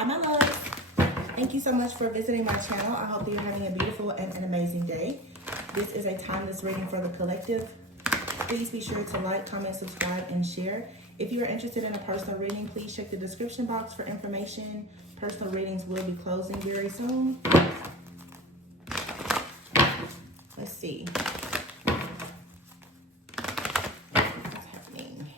Hi, my loves. Thank you so much for visiting my channel. I hope that you're having a beautiful and an amazing day. This is a timeless reading for the collective. Please be sure to like, comment, subscribe, and share. If you are interested in a personal reading, please check the description box for information. Personal readings will be closing very soon. Let's see. What's happening?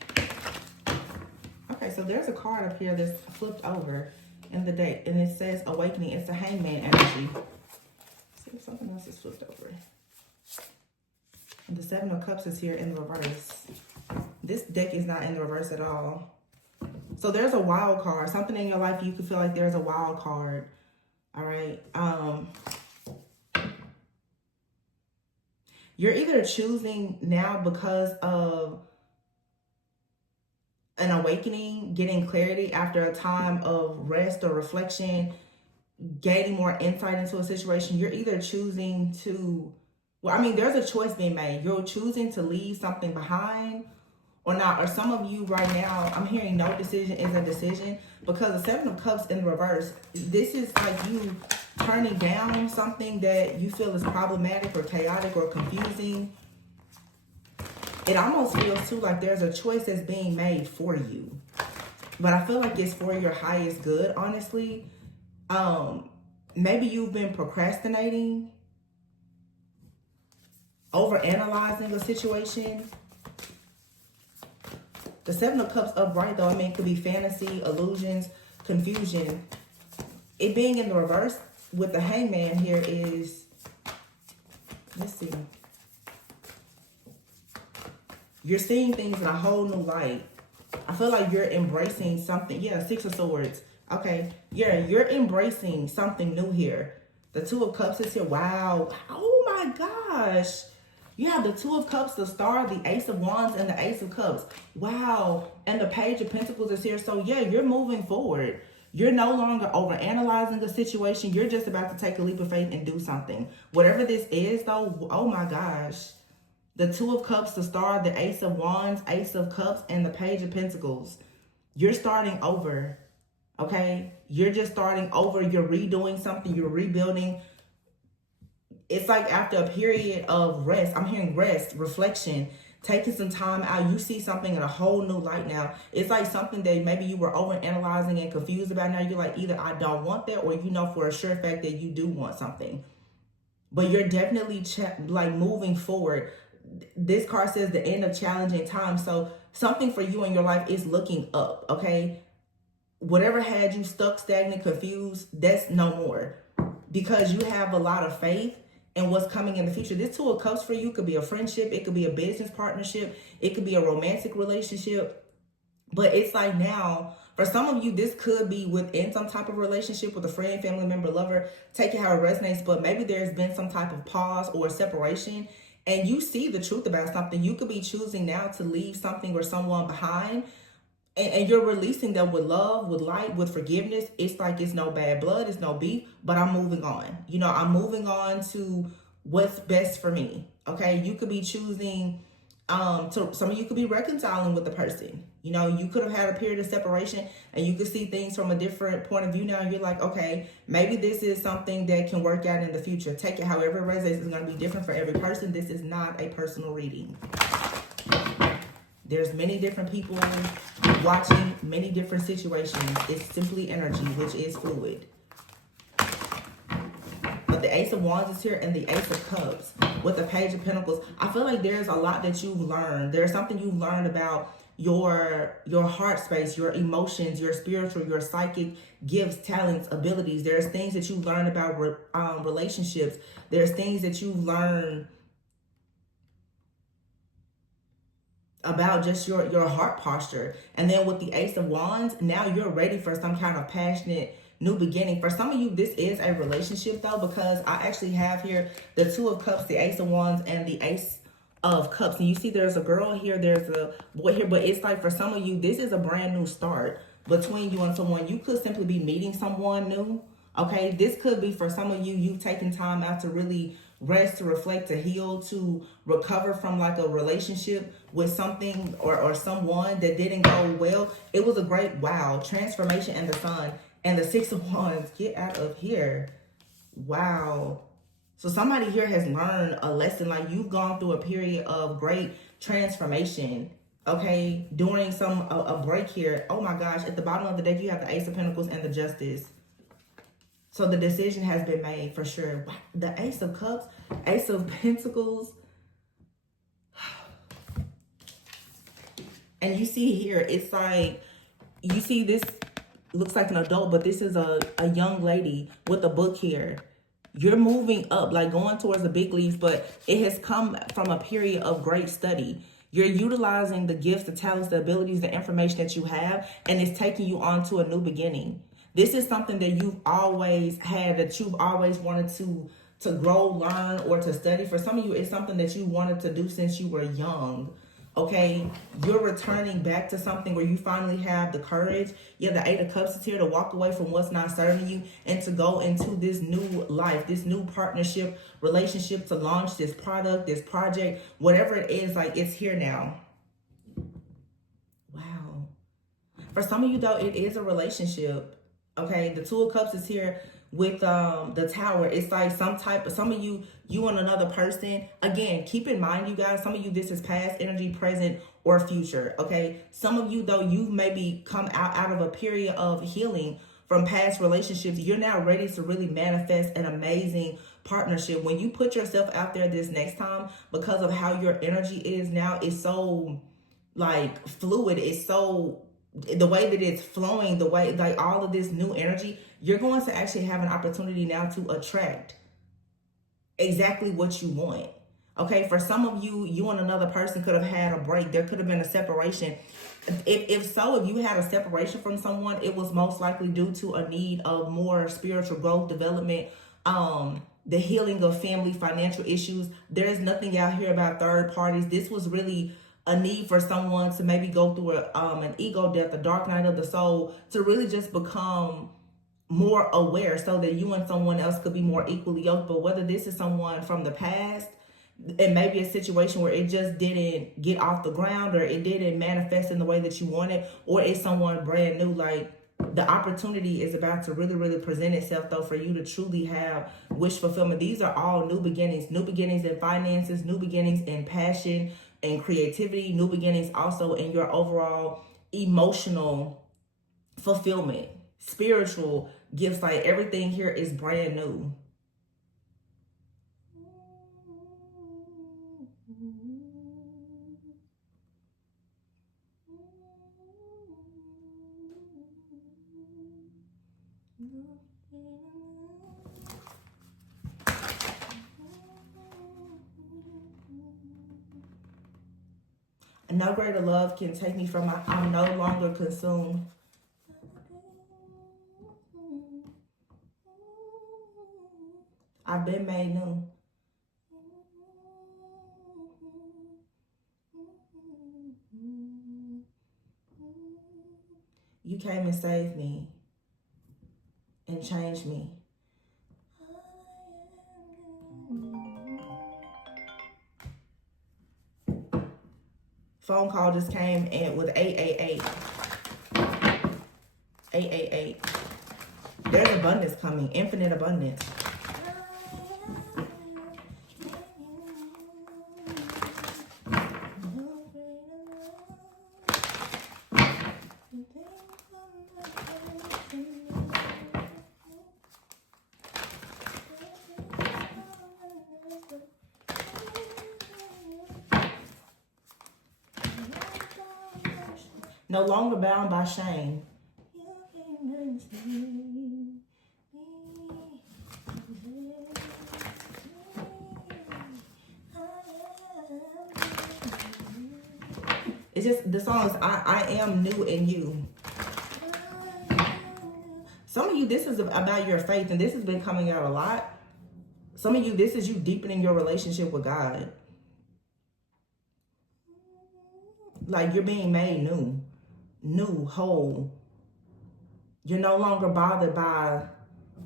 Okay, so there's a card up here that's flipped over in the deck, and it says awakening. It's the hangman energy. Let's see if something else is flipped over. And the Seven of Cups is here in reverse. This deck is not in the reverse at all. So there's a wild card. Something in your life you could feel like there's a wild card. All right. You're either choosing now because of an awakening, getting clarity after a time of rest or reflection, gaining more insight into a situation. You're either choosing to, well, I mean, there's a choice being made. You're choosing to leave something behind or not. Or some of you right now, I'm hearing no decision is a decision, because the Seven of Cups in reverse, this is like you turning down something that you feel is problematic or chaotic or confusing. It almost feels too like there's a choice that's being made for you. But I feel like it's for your highest good, honestly. Maybe you've been procrastinating, overanalyzing a situation. The Seven of Cups upright, though, I mean, it could be fantasy, illusions, confusion. It being in the reverse with the hangman here is, let's see. You're seeing things in a whole new light. I feel like you're embracing something. Yeah, Six of Swords. Okay. Yeah, you're embracing something new here. The Two of Cups is here. Wow. Oh my gosh. You have the Two of Cups, the Star, the Ace of Wands, and the Ace of Cups. Wow. And the Page of Pentacles is here. So yeah, you're moving forward. You're no longer overanalyzing the situation. You're just about to take a leap of faith and do something. Whatever this is, though, oh my gosh. The Two of Cups, the Star, the Ace of Wands, Ace of Cups, and the Page of Pentacles. You're starting over, okay? You're just starting over. You're redoing something. You're rebuilding. It's like after a period of rest. I'm hearing rest, reflection, taking some time out. You see something in a whole new light now. It's like something that maybe you were overanalyzing and confused about. Now you're like, either I don't want that, or you know for a sure fact that you do want something. But you're definitely like moving forward. This card says the end of challenging times. So something for you in your life is looking up, okay? Whatever had you stuck, stagnant, confused, that's no more. Because you have a lot of faith in what's coming in the future. This Two of Cups for you could be a friendship. It could be a business partnership. It could be a romantic relationship. But it's like now, for some of you, this could be within some type of relationship with a friend, family member, lover. Take it how it resonates. But maybe there's been some type of pause or separation, and you see the truth about something. You could be choosing now to leave something or someone behind, and you're releasing them with love, with light, with forgiveness. It's like it's no bad blood, it's no beef, but I'm moving on. You know, I'm moving on to what's best for me, okay? You could be choosing, some of you could be reconciling with the person. You know, you could have had a period of separation and you could see things from a different point of view now. And you're like, okay, maybe this is something that can work out in the future. Take it however it resonates. It's going to be different for every person. This is not a personal reading. There's many different people watching many different situations. It's simply energy, which is fluid. But the Ace of Wands is here and the Ace of Cups with the Page of Pentacles. I feel like there's a lot that you've learned. There's something you've learned about your heart space, your emotions, your spiritual, your psychic gifts, talents, abilities. There's things that you've learned about relationships. There's things that you've learned about just your heart posture. And then with the Ace of Wands, now you're ready for some kind of passionate new beginning. For some of you, this is a relationship though, because I actually have here the Two of Cups, the Ace of Wands, and the Ace of Cups. And you see there's a girl here, there's a boy here, but it's like for some of you, this is a brand new start between you and someone. You could simply be meeting someone new, okay? This could be for some of you, you've taken time out to really rest, to reflect, to heal, to recover from like a relationship with something or someone that didn't go well. It was a great, wow, transformation. And the Sun and the Six of Wands. Get out of here. Wow. So somebody here has learned a lesson. Like, you've gone through a period of great transformation, okay, during a break here. Oh my gosh, at the bottom of the deck you have the Ace of Pentacles and the Justice. So the decision has been made for sure. The Ace of Cups, Ace of Pentacles. And you see here, it's like, you see this looks like an adult, but this is a young lady with a book here. You're moving up, like going towards the big leagues, but it has come from a period of great study. You're utilizing the gifts, the talents, the abilities, the information that you have, and it's taking you on to a new beginning. This is something that you've always had, that you've always wanted to grow, learn, or to study. For some of you, it's something that you wanted to do since you were young. Okay, you're returning back to something where you finally have the courage. Yeah, the Eight of Cups is here to walk away from what's not serving you and to go into this new life, this new partnership, relationship, to launch this product, this project, whatever it is. Like, it's here now. Wow. For some of you though, it is a relationship. Okay, the Two of Cups is here with the Tower. It's like some of you and another person. Again, keep in mind, you guys, some of you, this is past energy, present, or future. Okay, some of you though, you've maybe come out of a period of healing from past relationships. You're now ready to really manifest an amazing partnership. When you put yourself out there this next time, because of how your energy is now, it's so like fluid. It's so, the way that it's flowing, the way, like all of this new energy, you're going to actually have an opportunity now to attract exactly what you want. Okay, for some of you, you and another person could have had a break. There could have been a separation. If you had a separation from someone, it was most likely due to a need of more spiritual growth, development, the healing of family, financial issues. There's nothing out here about third parties. This was really a need for someone to maybe go through an ego death, a dark night of the soul, to really just become more aware so that you and someone else could be more equally yoked. But whether this is someone from the past, it may be a situation where it just didn't get off the ground, or it didn't manifest in the way that you wanted, or it's someone brand new. Like, the opportunity is about to really, really present itself though, for you to truly have wish fulfillment. These are all new beginnings in finances, new beginnings in passion and creativity, new beginnings also in your overall emotional fulfillment, spiritual gifts. Like, everything here is brand new. No greater love can take me from I'm no longer consumed. I've been made new. You came and saved me and changed me. Phone call just came in with 888. 888. There's abundance coming, infinite abundance. No longer bound by shame. It's just, the song is I am new in you. Some of you, this is about your faith, and this has been coming out a lot. Some of you, this is you deepening your relationship with God. Like, you're being made new, whole. You're no longer bothered by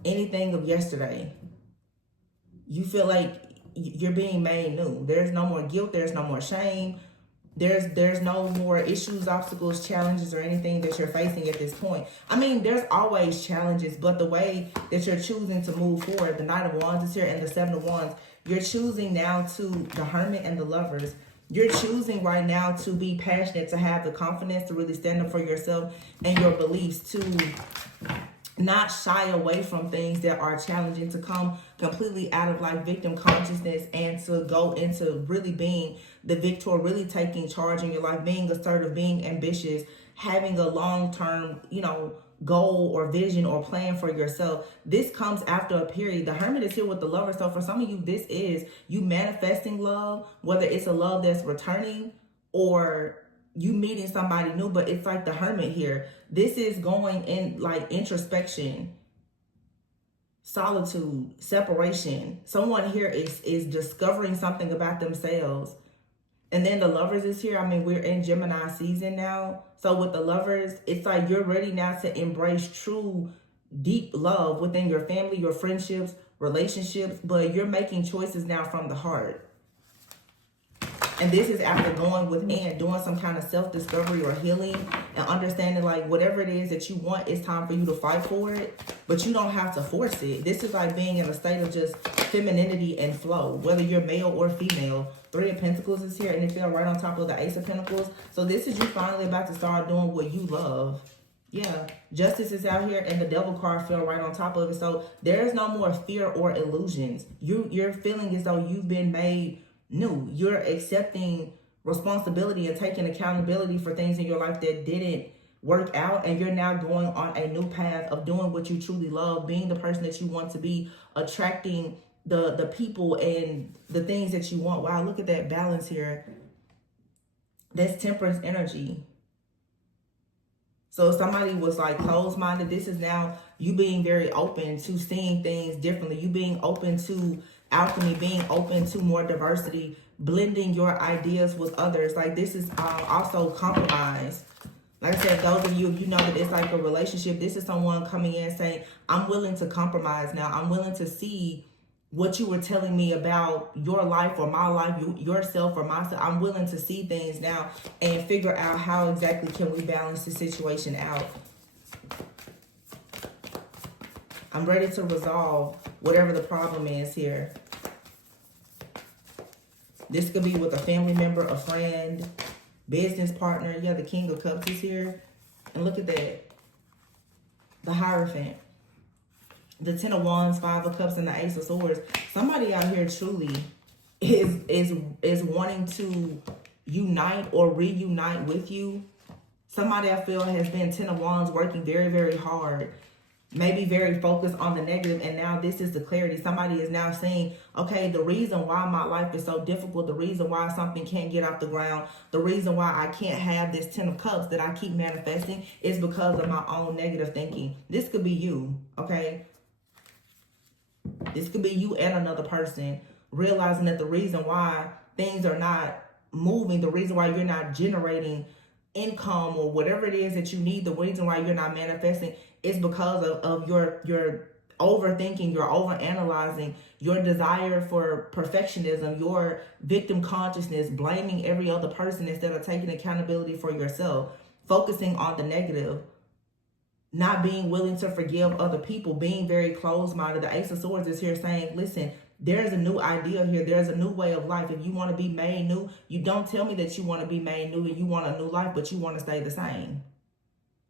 anything of yesterday. You feel like you're being made new. There's no more guilt. There's no more shame. There's no more issues, obstacles, challenges, or anything that you're facing at this point. I mean, there's always challenges, but the way that you're choosing to move forward, the Knight of Wands is here and the Seven of Wands, you're choosing now to the Hermit and the Lovers. You're choosing right now to be passionate, to have the confidence to really stand up for yourself and your beliefs, to not shy away from things that are challenging, to come completely out of like victim consciousness and to go into really being the victor, really taking charge in your life, being assertive, being ambitious, having a long-term, you know, goal or vision or plan for yourself. This comes after a period. The Hermit is here with the Lover. So for some of you, this is you manifesting love, whether it's a love that's returning or you meeting somebody new, but it's like the Hermit here. This is going in like introspection, solitude, separation. Someone here is discovering something about themselves. And then the Lovers is here. I mean, we're in Gemini season now. So with the Lovers, it's like you're ready now to embrace true, deep love within your family, your friendships, relationships, but you're making choices now from the heart. And this is after going within, doing some kind of self-discovery or healing and understanding like whatever it is that you want, it's time for you to fight for it, but you don't have to force it. This is like being in a state of just femininity and flow, whether you're male or female. Three of Pentacles is here and it fell right on top of the Ace of Pentacles. So this is you finally about to start doing what you love. Yeah, Justice is out here and the Devil card fell right on top of it. So there's no more fear or illusions. You're feeling as though you've been made new. You're accepting responsibility and taking accountability for things in your life that didn't work out, and you're now going on a new path of doing what you truly love, being the person that you want to be, attracting the people and the things that you want. Wow, look at that balance here. That's Temperance energy. So if somebody was like closed-minded, this is now you being very open to seeing things differently. You being open to alchemy, being open to more diversity, blending your ideas with others. Like this is also compromise. Like I said, those of you, if you know that it's like a relationship, this is someone coming in saying, I'm willing to compromise now. I'm willing to see what you were telling me about your life or my life, yourself or myself. I'm willing to see things now and figure out how exactly can we balance the situation out. I'm ready to resolve whatever the problem is here. This could be with a family member, a friend, business partner. Yeah, the King of Cups is here. And look at that. The Hierophant. The Ten of Wands, Five of Cups, and the Ace of Swords. Somebody out here truly is wanting to unite or reunite with you. Somebody I feel has been Ten of Wands working very, very hard. Maybe very focused on the negative, and now this is the clarity. Somebody is now saying, okay, the reason why my life is so difficult, the reason why something can't get off the ground, the reason why I can't have this Ten of Cups that I keep manifesting is because of my own negative thinking. This could be you, okay? This could be you and another person realizing that the reason why things are not moving, the reason why you're not generating income or whatever it is that you need, the reason why you're not manifesting is because of your overthinking, your overanalyzing, your desire for perfectionism, your victim consciousness, blaming every other person instead of taking accountability for yourself, focusing on the negative, not being willing to forgive other people, being very closed-minded. The Ace of Swords is here saying, listen, there's a new idea here. There's a new way of life. If you want to be made new, you don't tell me that you want to be made new and you want a new life, but you want to stay the same.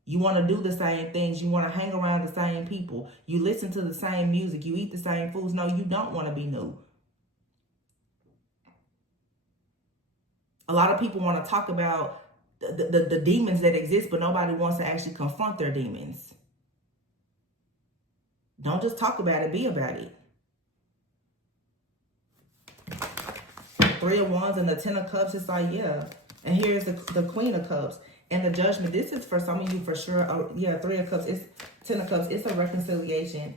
You want to do the same things. You want to hang around the same people. You listen to the same music. You eat the same foods. No, you don't want to be new. A lot of people want to talk about the demons that exist, but nobody wants to actually confront their demons. Don't just talk about it, be about it. Three of Wands and the Ten of Cups, it's like, yeah. And here's the Queen of Cups and the Judgment. This is for some of you for sure. Oh, yeah, Three of Cups, it's Ten of Cups. It's a reconciliation.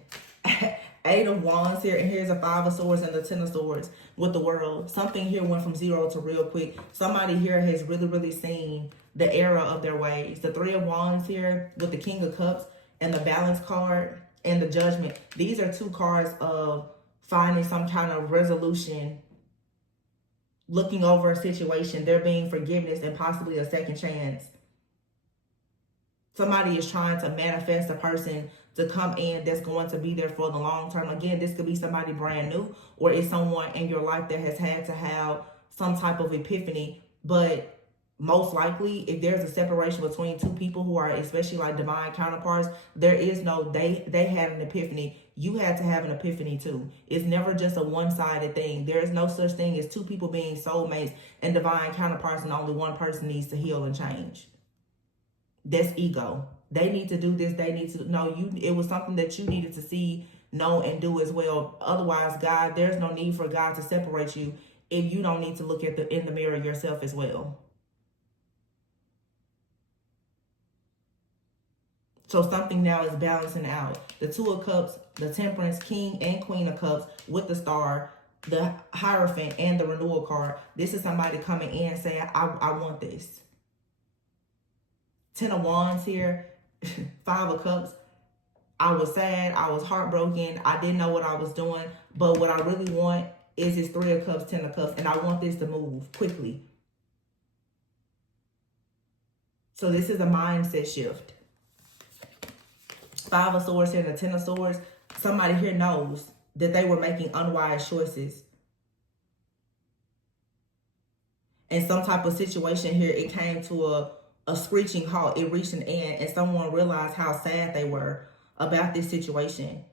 Eight of Wands here, and here's a Five of Swords and the Ten of Swords with the World. Something here went from zero to real quick. Somebody here has really, really seen the error of their ways. The Three of Wands here with the King of Cups and the Balance card and the Judgment. These are two cards of finding some kind of resolution, looking over a situation, there being forgiveness and possibly a second chance. Somebody is trying to manifest a person to come in that's going to be there for the long term. Again, this could be somebody brand new, or it's someone in your life that has had to have some type of epiphany. But most likely, if there's a separation between two people who are especially like divine counterparts, there is no they had an epiphany. You had to have an epiphany too. It's never just a one-sided thing. There is no such thing as two people being soulmates and divine counterparts and only one person needs to heal and change. That's ego. They need to do this. They need to know you. It was something that you needed to see, know, and do as well. Otherwise, God, there's no need for God to separate you if you don't need to look at in the mirror yourself as well. So something now is balancing out. The Two of Cups, the Temperance, King and Queen of Cups with the Star, the Hierophant, and the Renewal card. This is somebody coming in saying, I want this. Ten of Wands here, Five of Cups. I was sad. I was heartbroken. I didn't know what I was doing. But what I really want is this Three of Cups, Ten of Cups. And I want this to move quickly. So this is a mindset shift. Five of Swords here and the Ten of Swords. Somebody here knows that they were making unwise choices. In some type of situation here, it came to a screeching halt. It reached an end, and someone realized how sad they were about this situation.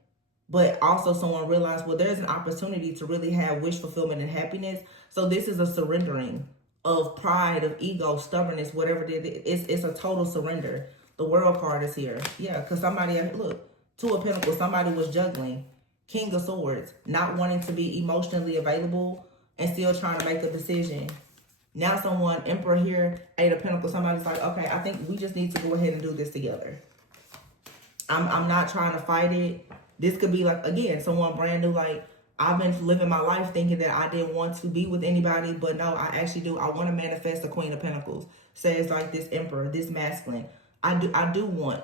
But also someone realized, well, there's an opportunity to really have wish fulfillment and happiness. So this is a surrendering of pride, of ego, stubbornness, whatever it is. It's a total surrender. The World card is here. Yeah, because somebody, look, Two of Pentacles, somebody was juggling. King of Swords, not wanting to be emotionally available and still trying to make a decision. Now someone, Emperor here, Eight of Pentacles, somebody's like, okay, I think we just need to go ahead and do this together. I'm not trying to fight it. This could be like, again, someone brand new, like, I've been living my life thinking that I didn't want to be with anybody, but no, I actually do. I want to manifest the Queen of Pentacles. Says like this Emperor, this masculine. I do want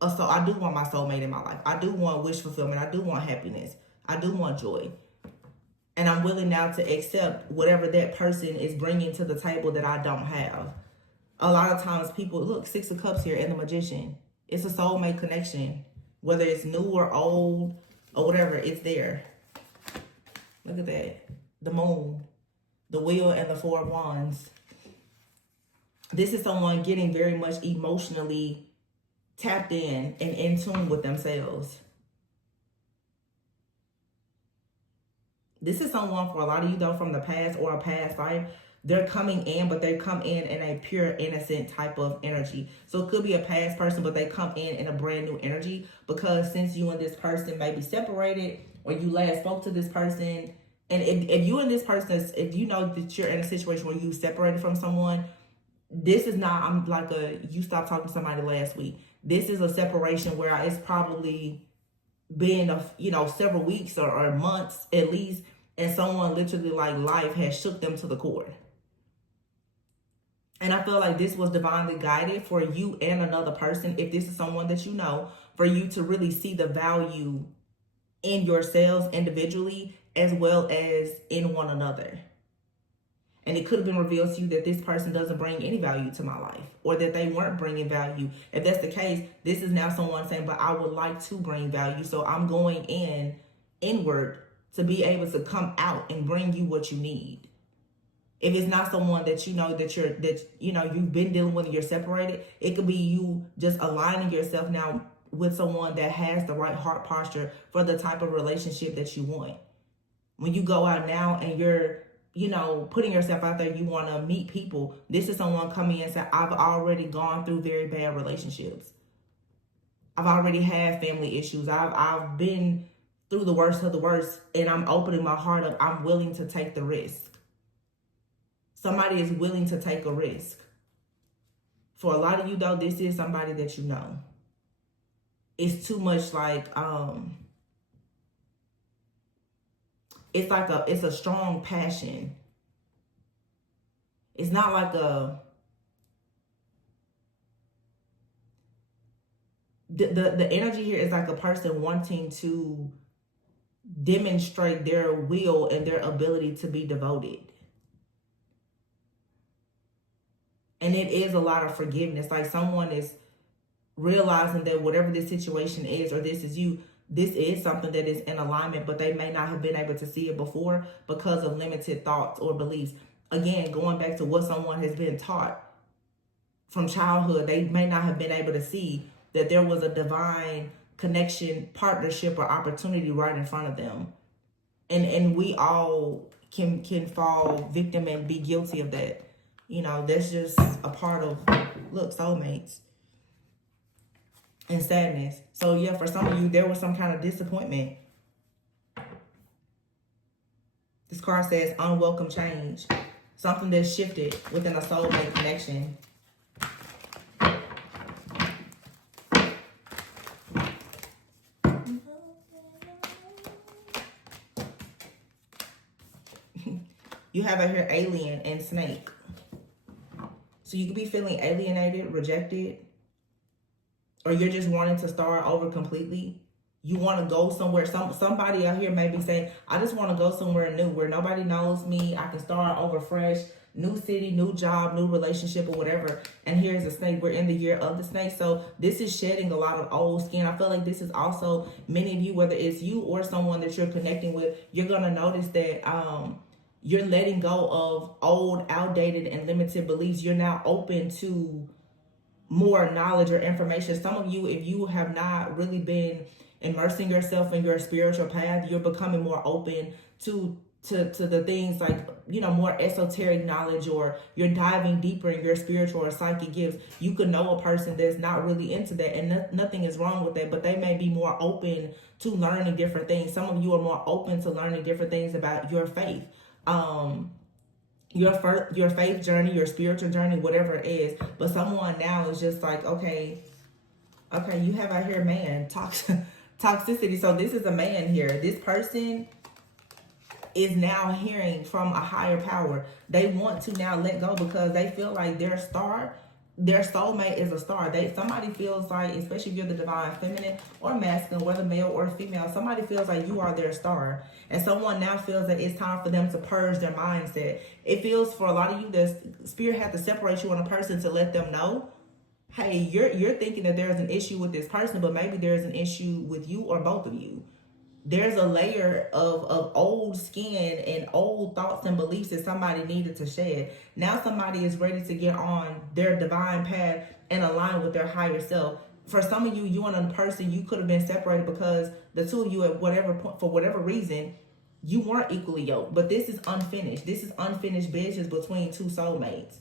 my soulmate in my life. I do want wish fulfillment. I do want happiness. I do want joy. And I'm willing now to accept whatever that person is bringing to the table that I don't have. A lot of times people, look, Six of Cups here and the Magician. It's a soulmate connection. Whether it's new or old or whatever, it's there. Look at that. The Moon, the Wheel, and the Four of Wands. This is someone getting very much emotionally tapped in and in tune with themselves. This is someone, for a lot of you though, from the past or a past life, they're coming in, but they come in a pure, innocent type of energy. So it could be a past person, but they come in a brand new energy, because since you and this person may be separated, or you last spoke to this person, and if you and this person, if you know that you're in a situation where you separated from someone, this is not, I'm like you stopped talking to somebody last week. This is a separation where it's probably been several weeks or months at least, and someone literally, like, life has shook them to the core. And I feel like this was divinely guided for you and another person, if this is someone that you know, for you to really see the value in yourselves individually as well as in one another. And it could have been revealed to you that this person doesn't bring any value to my life, or that they weren't bringing value. If that's the case, this is now someone saying, but I would like to bring value. So I'm going inward to be able to come out and bring you what you need. If it's not someone that you know you've been dealing with and you're separated, it could be you just aligning yourself now with someone that has the right heart posture for the type of relationship that you want. When you go out now and you're putting yourself out there, you want to meet people. This is someone coming in and saying, I've already gone through very bad relationships. I've already had family issues. I've been through the worst of the worst, and I'm opening my heart up. I'm willing to take the risk. Somebody is willing to take a risk. For a lot of you though, this is somebody that you know. It's too much like, it's a strong passion. It's not like the energy here is like a person wanting to demonstrate their will and their ability to be devoted. And it is a lot of forgiveness. Like someone is realizing that whatever this situation is, or this is you, this is something that is in alignment, but they may not have been able to see it before because of limited thoughts or beliefs. Again, going back to what someone has been taught from childhood, they may not have been able to see that there was a divine connection, partnership, or opportunity right in front of them. And we all can fall victim and be guilty of that. You know, that's just a part of, look, soulmates and sadness. So yeah, for some of you, there was some kind of disappointment. This card says unwelcome change. Something that shifted within a soulmate connection. You have out here alien and snake. So you could be feeling alienated, rejected, or you're just wanting to start over completely. You want to go somewhere. Somebody out here may be saying, I just want to go somewhere new where nobody knows me. I can start over fresh, new city, new job, new relationship, or whatever. And here's the snake. We're in the year of the snake. So this is shedding a lot of old skin. I feel like this is also many of you, whether it's you or someone that you're connecting with, you're going to notice that you're letting go of old, outdated, and limited beliefs. You're now open to more knowledge or information. Some of you, if you have not really been immersing yourself in your spiritual path, you're becoming more open to the things like, you know, more esoteric knowledge, or you're diving deeper in your spiritual or psychic gifts. You could know a person that's not really into that, and nothing is wrong with that, but they may be more open to learning different things. Some of you are more open to learning different things about your faith. Your faith journey, your spiritual journey, whatever it is. But someone now is just like, okay, you have out here, man, toxicity. So this is a man here. This person is now hearing from a higher power. They want to now let go because they feel like their soulmate is a star. Somebody feels like, especially if you're the divine feminine or masculine, whether male or female, somebody feels like you are their star. And someone now feels that it's time for them to purge their mindset. It feels for a lot of you that spirit had to separate you on a person to let them know, hey, you're thinking that there's an issue with this person, but maybe there's an issue with you or both of you. There's a layer of old skin and old thoughts and beliefs that somebody needed to shed. Now somebody is ready to get on their divine path and align with their higher self. For some of you, you and a person, you could have been separated because the two of you at whatever point, for whatever reason, you weren't equally yoked. But this is unfinished. This is unfinished business between two soulmates.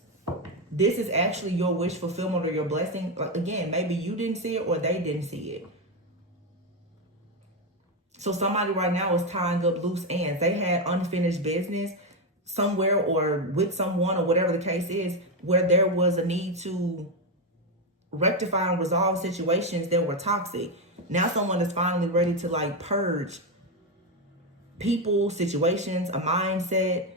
This is actually your wish fulfillment or your blessing. Like, again, maybe you didn't see it or they didn't see it. So somebody right now is tying up loose ends. They had unfinished business somewhere or with someone or whatever the case is, where there was a need to rectify and resolve situations that were toxic. Now someone is finally ready to like purge people, situations, a mindset.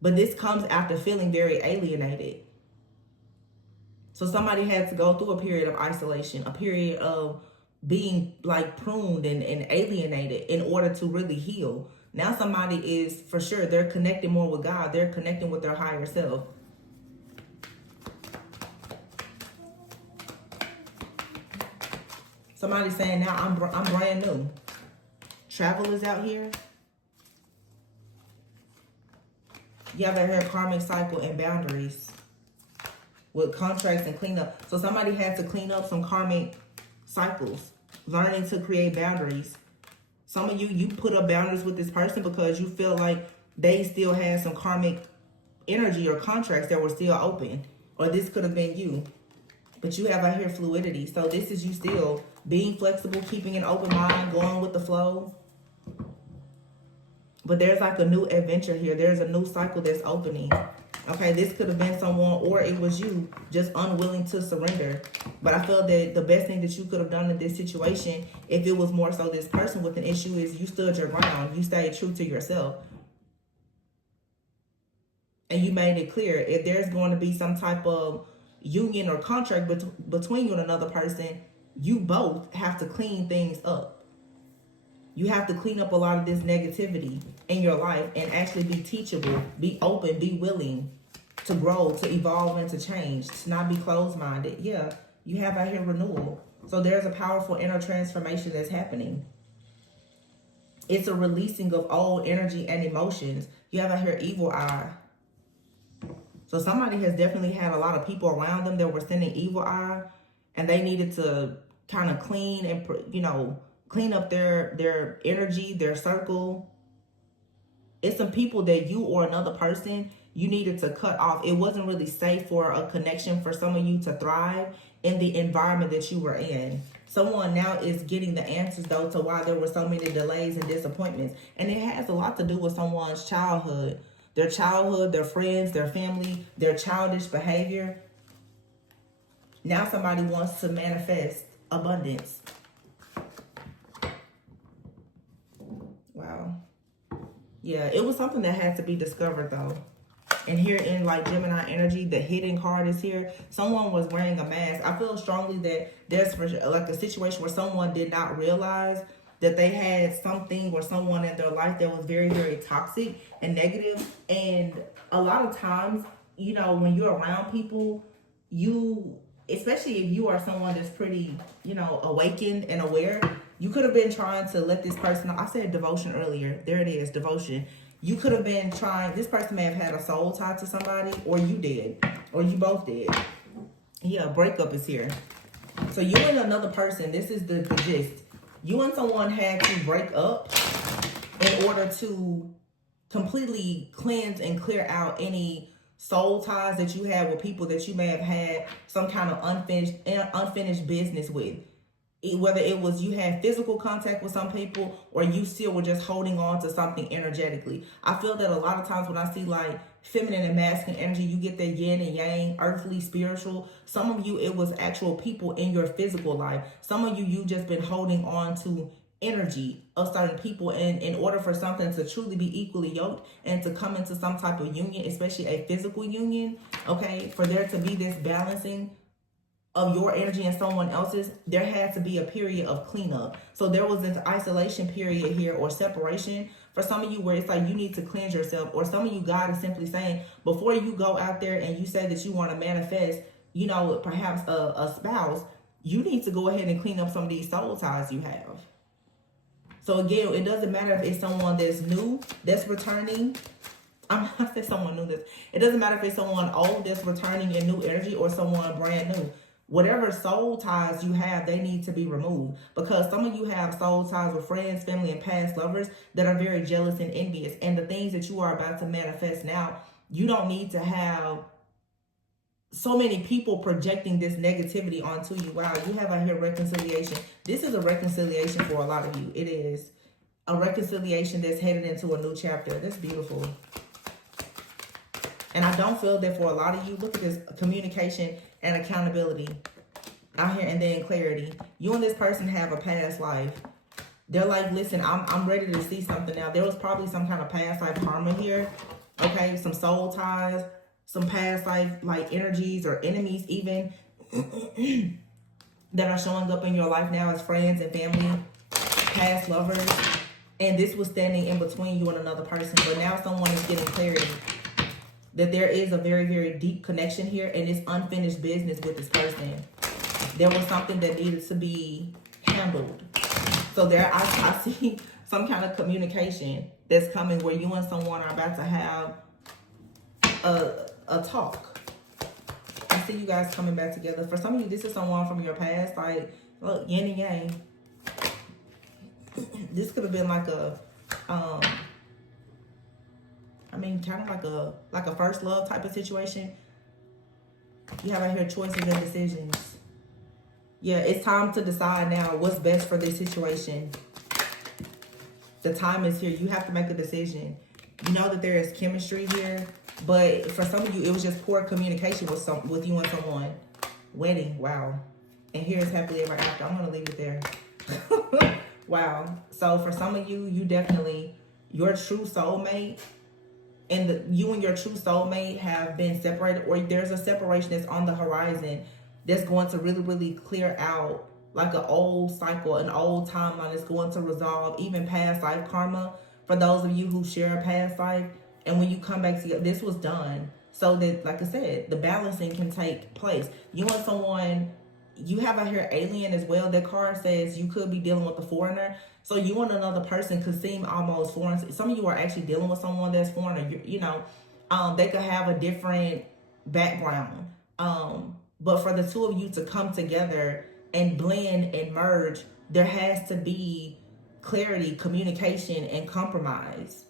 But this comes after feeling very alienated. So somebody had to go through a period of isolation, a period of being like pruned and alienated in order to really heal. Now somebody is, for sure, they're connecting more with God. They're connecting with their higher self. Somebody's saying now I'm brand new. Travel is out here. You have out here karmic cycle and boundaries with contracts and cleanup. So somebody had to clean up some karmic cycles, learning to create boundaries. Some of you, you put up boundaries with this person because you feel like they still had some karmic energy or contracts that were still open. Or this could have been you. But you have out here fluidity. So this is you still being flexible, keeping an open mind, going with the flow. But there's like a new adventure here. There's a new cycle that's opening. Okay, this could have been someone, or it was you just unwilling to surrender. But I feel that the best thing that you could have done in this situation, if it was more so this person with an issue, is you stood your ground. You stayed true to yourself. And you made it clear, if there's going to be some type of union or contract between you and another person, you both have to clean things up. You have to clean up a lot of this negativity in your life and actually be teachable, be open, be willing to grow, to evolve, and to change, to not be closed-minded. Yeah, you have out here renewal. So there's a powerful inner transformation that's happening. It's a releasing of old energy and emotions. You have out here evil eye. So somebody has definitely had a lot of people around them that were sending evil eye, and they needed to kind of clean and, you know, clean up their energy, their circle. It's some people that you or another person, you needed to cut off. It wasn't really safe for a connection for some of you to thrive in the environment that you were in. Someone now is getting the answers, though, to why there were so many delays and disappointments. And it has a lot to do with someone's childhood, their friends, their family, their childish behavior. Now somebody wants to manifest abundance. Wow. Yeah, it was something that had to be discovered, though. And here in like Gemini energy, the hidden card is here. Someone was wearing a mask. I feel strongly that there's like a situation where someone did not realize that they had something or someone in their life that was very, very toxic and negative. And a lot of times, you know, when you're around people, especially if you are someone that's pretty, you know, awakened and aware, you could have been trying to let this person, I said devotion earlier. There it is, devotion. You could have been trying, this person may have had a soul tie to somebody, or you did, or you both did. Yeah, breakup is here. So you and another person, this is the gist. You and someone had to break up in order to completely cleanse and clear out any soul ties that you had with people that you may have had some kind of unfinished business with. Whether it was you had physical contact with some people or you still were just holding on to something energetically. I feel that a lot of times when I see like feminine and masculine energy, you get that yin and yang, earthly, spiritual. Some of you, it was actual people in your physical life. Some of you, you just been holding on to energy of certain people, and in order for something to truly be equally yoked and to come into some type of union, especially a physical union, okay, for there to be this balancing of your energy and someone else's, there had to be a period of cleanup. So there was this isolation period here, or separation for some of you, where it's like you need to cleanse yourself. Or some of you, God is simply saying, before you go out there and you say that you want to manifest, you know, perhaps a spouse, you need to go ahead and clean up some of these soul ties you have. So again, it doesn't matter if it's someone that's new, that's returning. I'm not saying someone new. It doesn't matter if it's someone old that's returning in new energy or someone brand new. Whatever soul ties you have, they need to be removed, because some of you have soul ties with friends, family, and past lovers that are very jealous and envious. And the things that you are about to manifest now, you don't need to have so many people projecting this negativity onto you. Wow, you have out here reconciliation. This is a reconciliation for a lot of you. It is a reconciliation that's headed into a new chapter. That's beautiful. And I don't feel that for a lot of you, look at this, communication and accountability out here, and then clarity. You and this person have a past life. They're like, listen, I'm ready to see something now. There was probably some kind of past life karma here. Okay, some soul ties, some past life like energies or enemies even that are showing up in your life now as friends and family, past lovers. And this was standing in between you and another person. But now someone is getting clarity that there is a very, very deep connection here, and it's unfinished business with this person. There was something that needed to be handled. So there, I see some kind of communication that's coming where you and someone are about to have a talk. I see you guys coming back together. For some of you, this is someone from your past, like, look, yin and yang. This could have been like a, kind of like a first love type of situation. You have out here choices and decisions. Yeah, it's time to decide now what's best for this situation. The time is here. You have to make a decision. You know that there is chemistry here, but for some of you, it was just poor communication with you and someone. Wedding, wow. And here's happily ever after. I'm gonna leave it there. Wow. So for some of you, you definitely, your true soulmate, and you and your true soulmate have been separated, or there's a separation that's on the horizon that's going to really, really clear out like an old cycle, an old timeline is going to resolve, even past life karma. For those of you who share a past life, and when you come back together, this was done so that, like I said, the balancing can take place. You want someone, you have out here alien as well. That card says you could be dealing with a foreigner. So you want another person could seem almost foreign. Some of you are actually dealing with someone that's foreign, or you know, they could have a different background. But for the two of you to come together and blend and merge, there has to be clarity, communication, and compromise.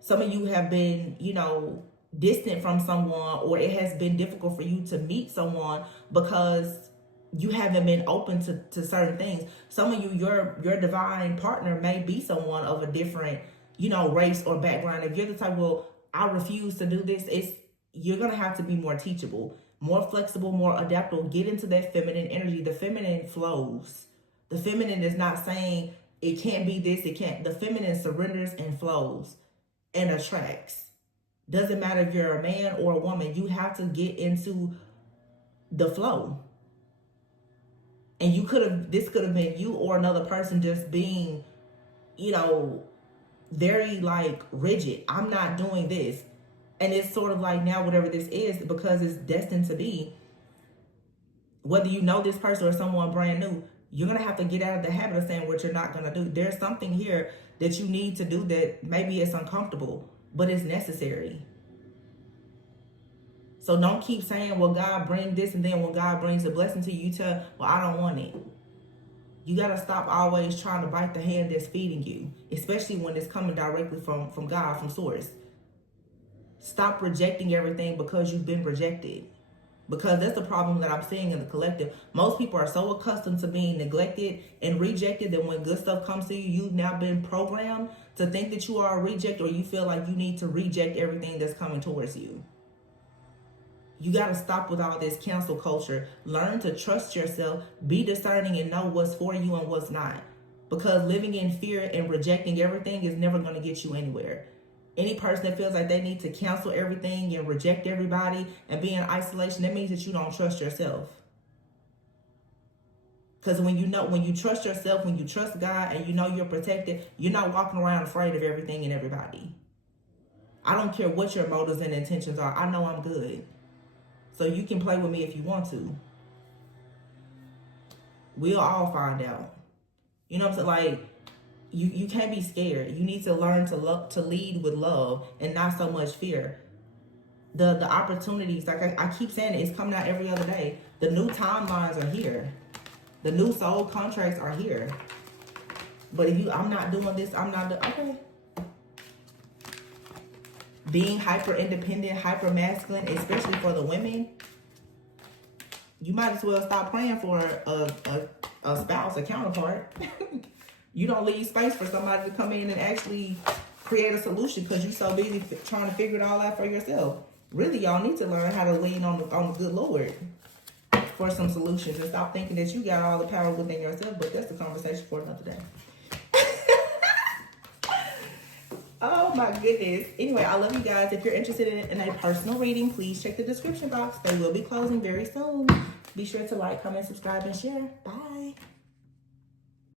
Some of you have been, you know, distant from someone, or it has been difficult for you to meet someone because you haven't been open to certain things. Some of you, your divine partner may be someone of a different, you know, race or background. If you're the type, well, I refuse to do this, you're going to have to be more teachable, more flexible, more adaptable. Get into that feminine energy. The feminine flows. The feminine is not saying it can't be this, it can't. The feminine surrenders and flows and attracts. Doesn't matter if you're a man or a woman, you have to get into the flow. And this could have been you or another person just being, you know, very like rigid. I'm not doing this. And it's sort of like now whatever this is, because it's destined to be, whether you know this person or someone brand new, you're going to have to get out of the habit of saying what you're not going to do. There's something here that you need to do that maybe it's uncomfortable, but it's necessary. So don't keep saying, well, God bring this, and then when God brings a blessing to you, you tell, well, I don't want it. You got to stop always trying to bite the hand that's feeding you, especially when it's coming directly from God, from source. Stop rejecting everything because you've been rejected. Because that's the problem that I'm seeing in the collective. Most people are so accustomed to being neglected and rejected that when good stuff comes to you, you've now been programmed to think that you are a reject, or you feel like you need to reject everything that's coming towards you. You got to stop with all this cancel culture. Learn to trust yourself, be discerning, and know what's for you and what's not. Because living in fear and rejecting everything is never going to get you anywhere. Any person that feels like they need to cancel everything and reject everybody and be in isolation, that means that you don't trust yourself. Because when you trust yourself, when you trust God and you know you're protected, you're not walking around afraid of everything and everybody. I don't care what your motives and intentions are. I know I'm good. So you can play with me if you want to. We'll all find out. You know what I'm saying? Like, you can't be scared. You need to learn to lead with love and not so much fear. The opportunities, like I keep saying, it's coming out every other day. The new timelines are here. The new soul contracts are here. But if I'm not doing this, okay. Being hyper independent, hyper masculine, especially for the women, you might as well stop praying for a spouse, a counterpart. You don't leave space for somebody to come in and actually create a solution because you're so busy trying to figure it all out for yourself. Really, y'all need to learn how to lean on the good Lord for some solutions and stop thinking that you got all the power within yourself. But that's the conversation for another day. Oh my goodness. Anyway, I love you guys. If you're interested in a personal reading, please check the description box. They will be closing very soon. Be sure to like, comment, subscribe, and share. Bye.